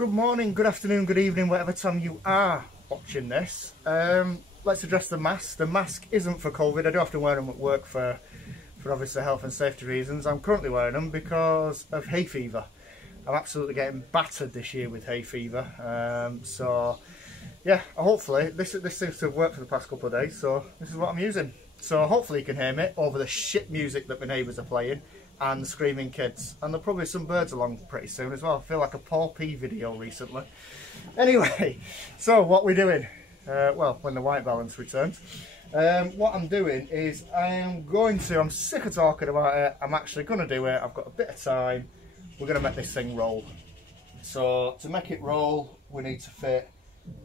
Good morning, good afternoon, good evening, whatever time you are watching this. Let's address the mask. The mask isn't for COVID. I do have to wear them at work for obviously health and safety reasons. I'm currently wearing them because of hay fever. I'm absolutely getting battered this year with hay fever. So yeah, hopefully this seems to have worked for the past couple of days, so this is what I'm using. So hopefully you can hear me over the shit music that my neighbours are playing and the screaming kids, and there'll probably be some birds along pretty soon as well. I feel like a Paul P video recently. Anyway, so what we're doing, well, when the white balance returns, what I'm doing is I'm sick of talking about it, I'm actually going to do it. I've got a bit of time, we're going to make this thing roll. So to make it roll, we need to fit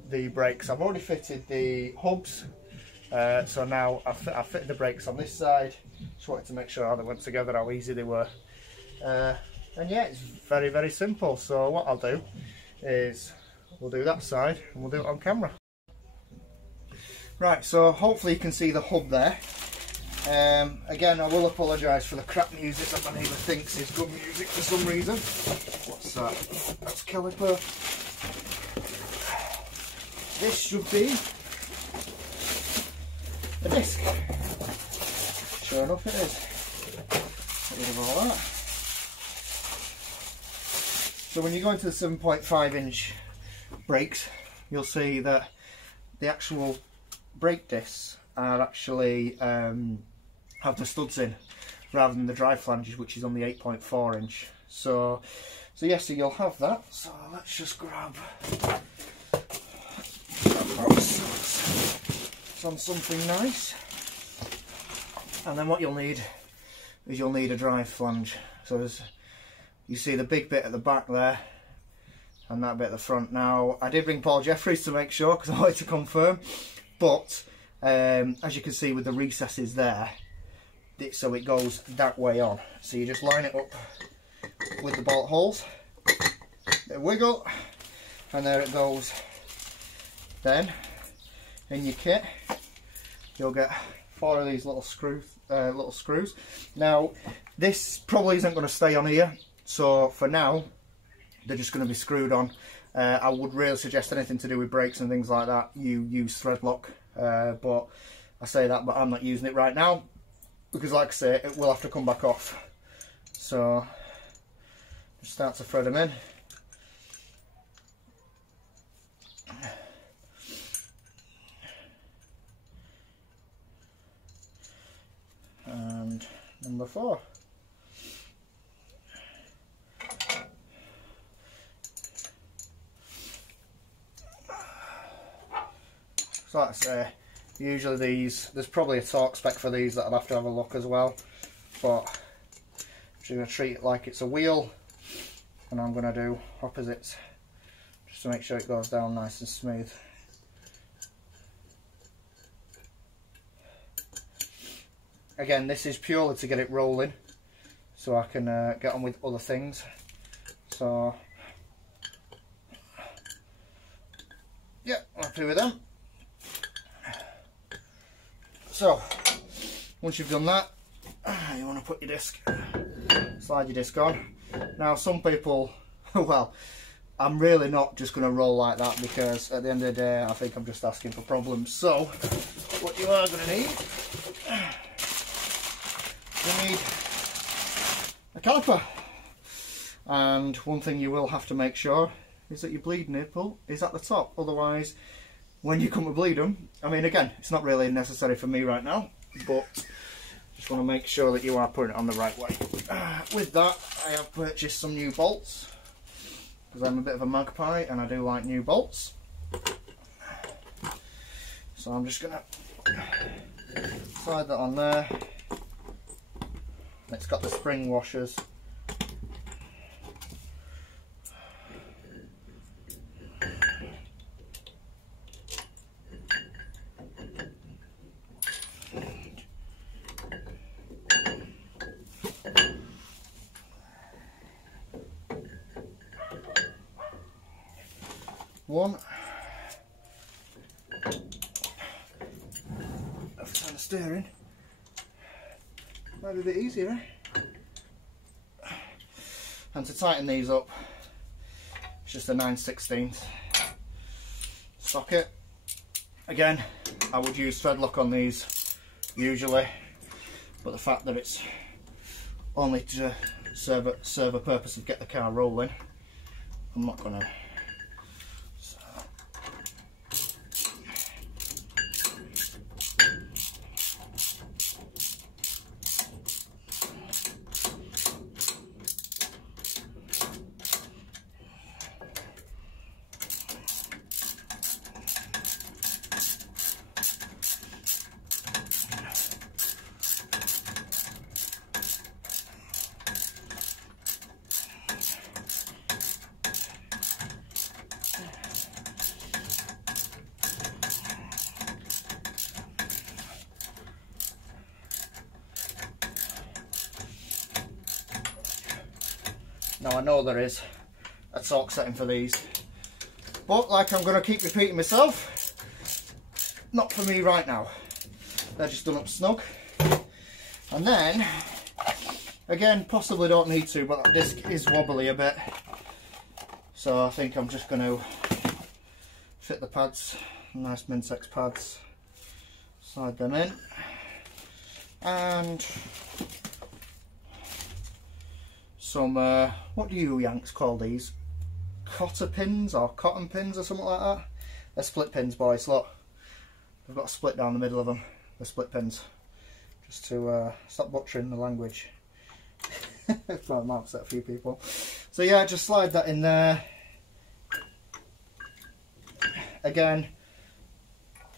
the brakes. I've already fitted the hubs, so now I've fitted the brakes on this side. Just wanted to make sure how they went together, how easy they were, and yeah, it's very, very simple. So what I'll do is we'll do that side and we'll do it on camera. Right, so hopefully you can see the hub there. Again, I will apologise for the crap music that my neighbour thinks is good music for some reason. What's that? That's caliper. This should be a disc. Sure enough it is. Get rid of all that. So when you go into the 7.5 inch brakes, you'll see that the actual brake discs are actually have the studs in rather than the drive flanges, which is on the 8.4 inch. So yes, so you'll have that. So let's just grab it's on something nice. And then what you'll need is you'll need a drive flange. So you see the big bit at the back there and that bit at the front. Now I did ring Paul Jeffries to make sure because I wanted to confirm, but as you can see with the recesses there, so it goes that way on. So you just line it up with the bolt holes, bit of wiggle, and there it goes. Then in your kit you'll get 4 of these little screws. Now this probably isn't going to stay on here, so for now they're just going to be screwed on. I would really suggest anything to do with brakes and things like that you use thread lock, but I say that, but I'm not using it right now because, like I say, it will have to come back off. So just start to thread them in. And number 4. So like I say, usually these, there's probably a torque spec for these that I'll have to have a look as well, but I'm just going to treat it like it's a wheel, and I'm going to do opposites just to make sure it goes down nice and smooth. Again, this is purely to get it rolling so I can get on with other things. So yeah, I'm happy with them. So once you've done that, you want to put your disc, slide your disc on. Now some people, well, I'm really not just going to roll like that because at the end of the day I think I'm just asking for problems. So what you are going to need, you need a caliper, and one thing you will have to make sure is that your bleed nipple is at the top, otherwise when you come to bleed them, I mean, again, it's not really necessary for me right now, but just want to make sure that you are putting it on the right way. With that, I have purchased some new bolts because I'm a bit of a magpie and I do like new bolts. So I'm just going to slide that on there. It's got the spring washers. One. I've turned the steering. Might be a bit easier, eh? And to tighten these up, It's just a 9/16 socket. Again, I would use thread lock on these usually, but the fact that it's only to serve a purpose of get the car rolling, I'm not gonna. Now I know there is a torque setting for these, but like I'm going to keep repeating myself, not for me right now. They're just done up snug. And then, again, possibly don't need to, but that disc is wobbly a bit. So I think I'm just going to fit the pads, nice Mintex pads, slide them in, and some, what do you Yanks call these? Cotter pins or cotton pins or something like that? They're split pins, boys, look. They've got a split down the middle of them. They're split pins. Just to stop butchering the language. That might upset a few people. So yeah, just slide that in there. Again,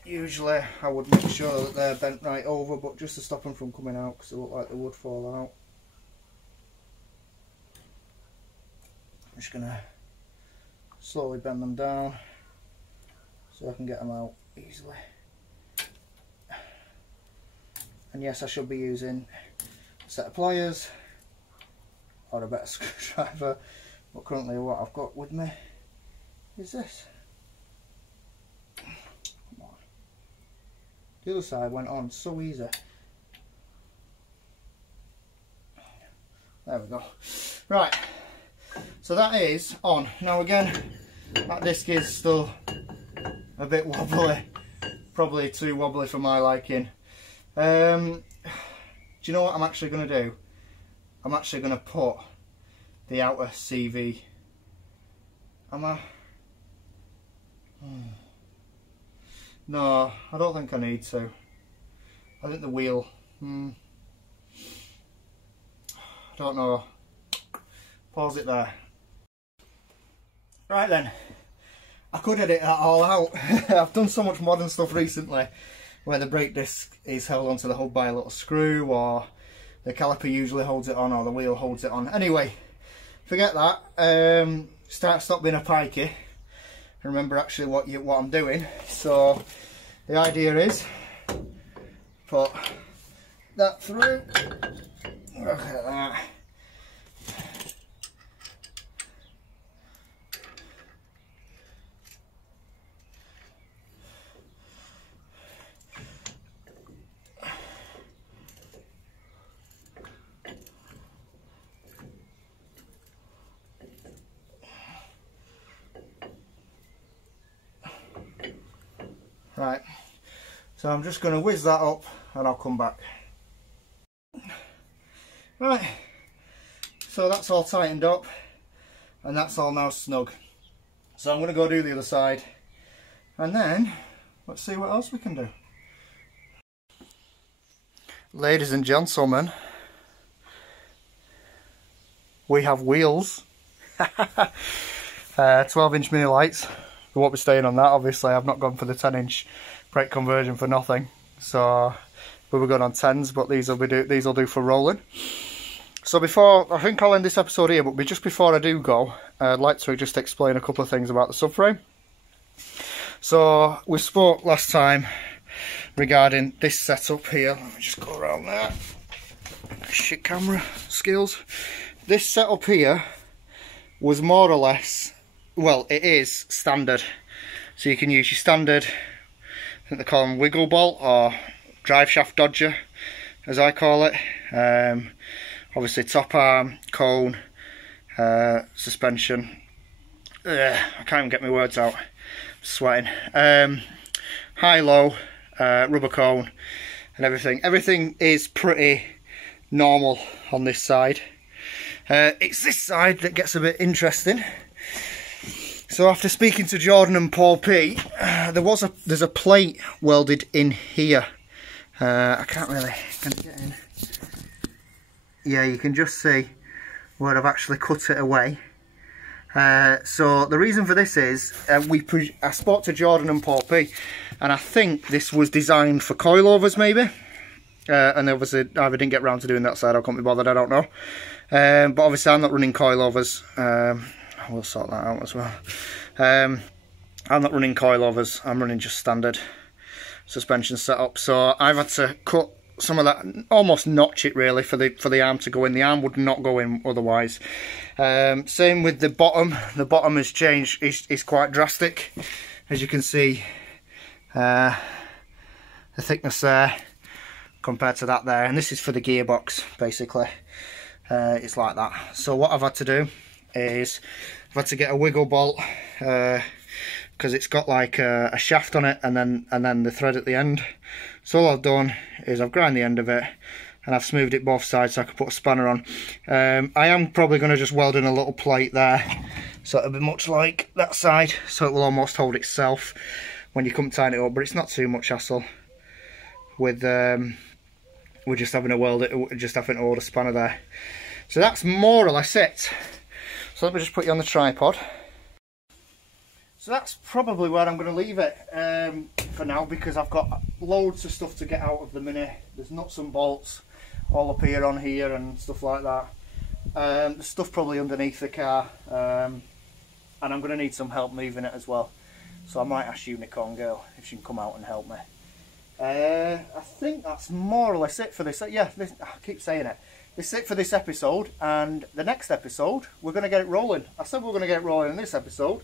usually I would make sure that they're bent right over, but just to stop them from coming out because they look like they would fall out. I'm just going to slowly bend them down so I can get them out easily. And yes, I should be using a set of pliers or a better screwdriver, but currently what I've got with me is this. Come on. The other side went on so easy. There we go. Right. So that is on. Now again, that disc is still a bit wobbly, probably too wobbly for my liking. Do you know what I'm actually going to do? I'm actually going to put the outer CV. Am I? No, I don't think I need to. I think the wheel, I don't know. Pause it there. Right then, I could edit that all out. I've done so much modern stuff recently where the brake disc is held onto the hub by a little screw, or the caliper usually holds it on, or the wheel holds it on. Anyway, forget that. Stop being a pikey. Remember actually what I'm doing. So the idea is put that through. Look at that. Right, so I'm just going to whiz that up and I'll come back. Right, so that's all tightened up and that's all now snug. So I'm going to go do the other side and then let's see what else we can do. Ladies and gentlemen, we have wheels. 12-inch mini lights. We won't be staying on that, obviously. I've not gone for the 10-inch brake conversion for nothing. So we were going on 10s, but these will do for rolling. So before, I think I'll end this episode here, but just before I do go, I'd like to just explain a couple of things about the subframe. So we spoke last time regarding this setup here. Let me just go around there. Shit camera skills. This setup here was more or less, well, it is standard. So you can use your standard, I think they call them wiggle bolt or drive shaft dodger, as I call it. Obviously top arm, cone, suspension, I can't even get my words out. I'm sweating. High-low, rubber cone and everything. Everything is pretty normal on this side. It's this side that gets a bit interesting. So after speaking to Jordan and Paul P, there's a plate welded in here. I can't really get in. Yeah, you can just see where I've actually cut it away. So the reason for this is I spoke to Jordan and Paul P, and I think this was designed for coilovers maybe. And obviously either didn't get round to doing that side, I can't be bothered, I don't know. But obviously I'm not running coilovers. We'll sort that out as well. I'm not running coilovers, I'm running just standard suspension setup. So I've had to cut some of that, almost notch it really for the arm to go in. The arm would not go in otherwise. Same with the bottom. The bottom has changed, is quite drastic. As you can see, the thickness there compared to that there. And this is for the gearbox, basically. It's like that. So what I've had to do is I've had to get a wiggle bolt, because it's got like a shaft on it and then the thread at the end. So all I've done is I've ground the end of it and I've smoothed it both sides so I can put a spanner on. I am probably going to just weld in a little plate there, so it'll be much like that side, so it will almost hold itself when you come tying it up, but it's not too much hassle with we're just having to weld it, just having to hold a spanner there. So that's more or less it. So let me just put you on the tripod. So that's probably where I'm going to leave it for now, because I've got loads of stuff to get out of the Mini. There's nuts and bolts all up here on here and stuff like that. There's stuff probably underneath the car, and I'm going to need some help moving it as well. So I might ask Unicorn Girl if she can come out and help me. I think that's more or less it for this. Yeah, I keep saying it. This is it for this episode, and the next episode we're going to get it rolling. I said we're going to get it rolling in this episode.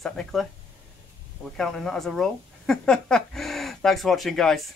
Technically, are we counting that as a roll? Thanks for watching, guys.